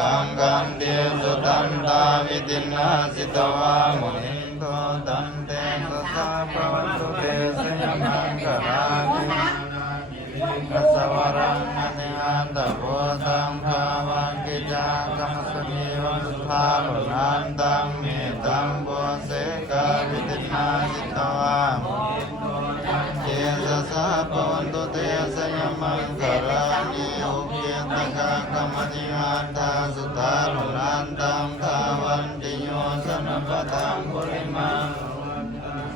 กังกันเตสุตันตาวิตินาสิตวามุนิโตตันเตสัสสะภวันตุเตสยมังคลานิกัสสวรังอนิอันตโพธังภาวังกิจาคัมสมิวัสุภาโลนันตังเมตังโพเสกาวิตินาสิตวาเยสัสสะภวันตุเตสยมังคลานิอุเกตกะกัมมติอันตาสุตาโลนันตังภาวันติโยสนปตังปุริมัง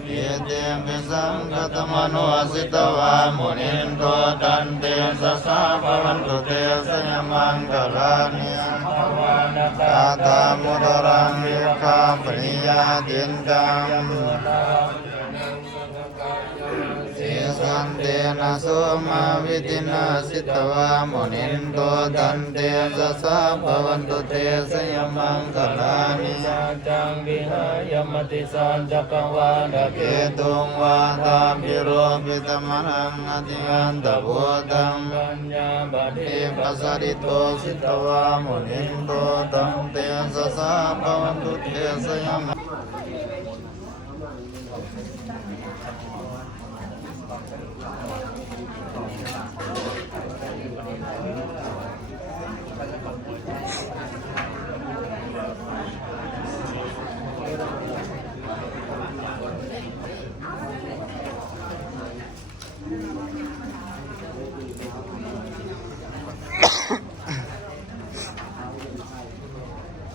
เยเตมิสังกตมโนสิตวามุนินโตตันเตสัสสะภวันตุเตสยมังคลานิกาตามุตรังเยคาปริยาตินตังสันเตนะโสมาวิตินาสิตวามุนินโตตันเตสัสสะภวันตุเตสยมังคลานิจังวิหายมติสัจจกังวาดเกตุงวาตาภิโรปิตมนังอธิอันตโพธังปัญญาบดิปัสสริโตสิตวามุนินโตตันเตสัสสะภวันตุเตสยมัง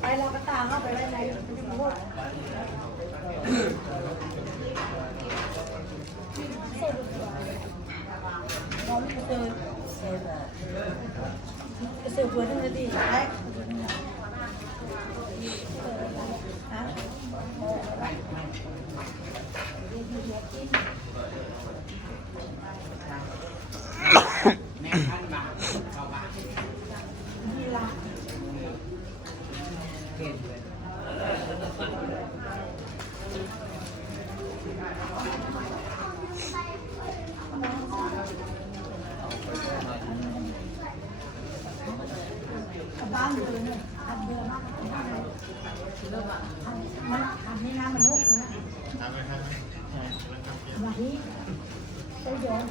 ไปเราก็ตามเข้าไปได้ไหนพูดเราไม่เจอเสือหัวทั้งนาทีไอ้บ้านเลยเนี่ยทำเยอะมากมันทำให้น้ำมันลุกนะวันนี้ใช้ย้อน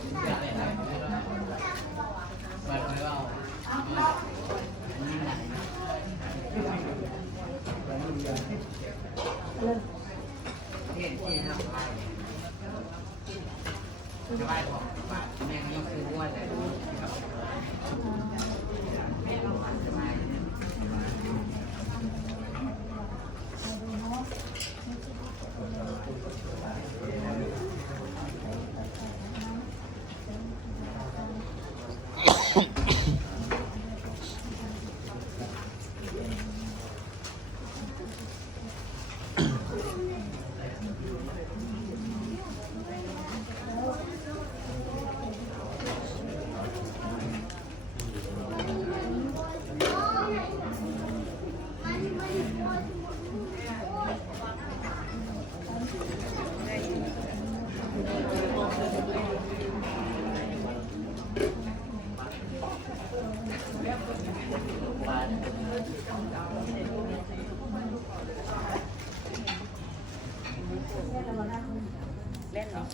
เล่นเหรอ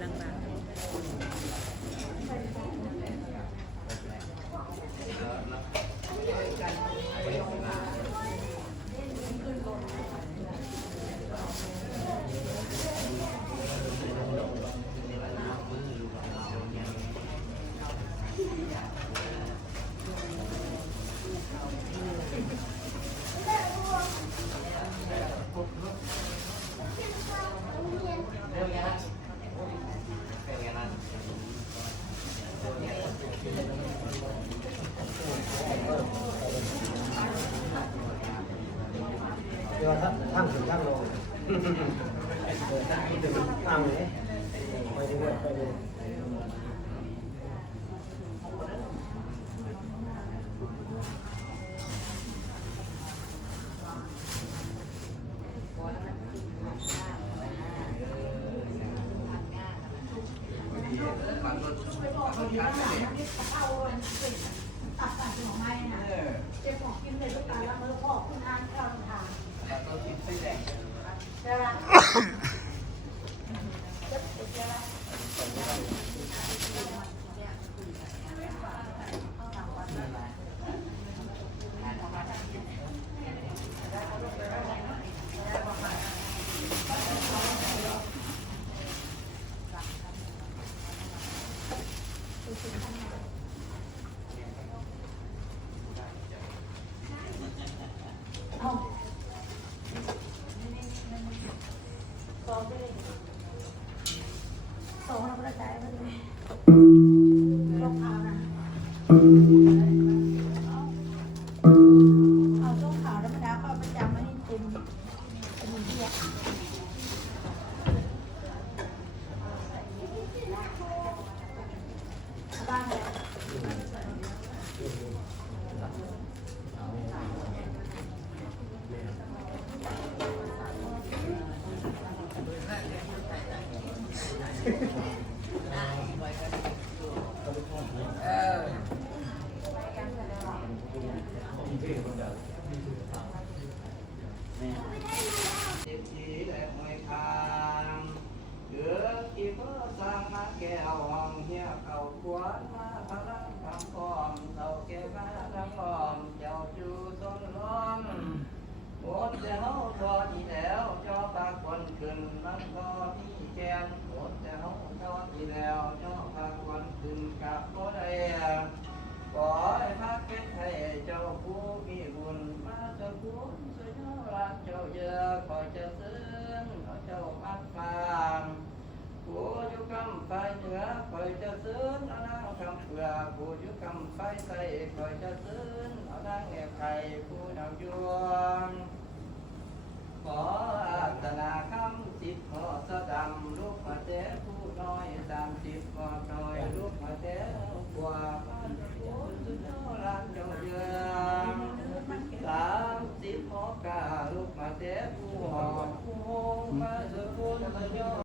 ลังมาเดี๋ยวทั้งถึงทั้งลงทั้งเลยไปดูไปดูเอาตัดของไม้ กินเลยทุกการละมือพ่อคุณอ่านข้าวทาง แล้วก็กินไส้แดง ใช่ไหม สองเราก็ได้ใจมันเลยลงเอานะเอาช่วงขาวธรรมดาก็ประจำไม่ให้เป็นเที่ยบ้างเลย สิบทีและหอยคางเหลือกี่เพื่อสร้างมาแก้วห้องเฮียเอาขวานมาพลังคำพร้อมเต่าแก้มาทั้งล้อมเจ้าจูต้นล้อมหมดแต่เฮาทอดอีแล้วเจ้าปากคนขึ้นมันก็มีแกนหมดแต่เฮาทอดอีแล้วเจ้าปากคนขึ้นกับบ่ได้ขอให้พักเป็นไทยเจ้าผู้มีบุญมาเจ้าคุณช่วยเจ้ารักเจ้าเยอะคอยจะซึ้งเอาเจ้ามัดฟางผู้อยู่กำไฟเหนือคอยจะซึ้งเอานางคำเผื่อผู้อยู่กำไฟใส่คอยจะซึ้งเอานางแอบไข่ผู้ดาวยวงขออาตนาคำสิบหอสะดำลูกมาแต่ผู้น้อย30หอน้อยลูกมาแต่กว่าบ้านผู้สุดยอดรักเจ้าเยือง30หอกาลูกมาแต่ผู้หอผู้มาสุดผู้สุดยอด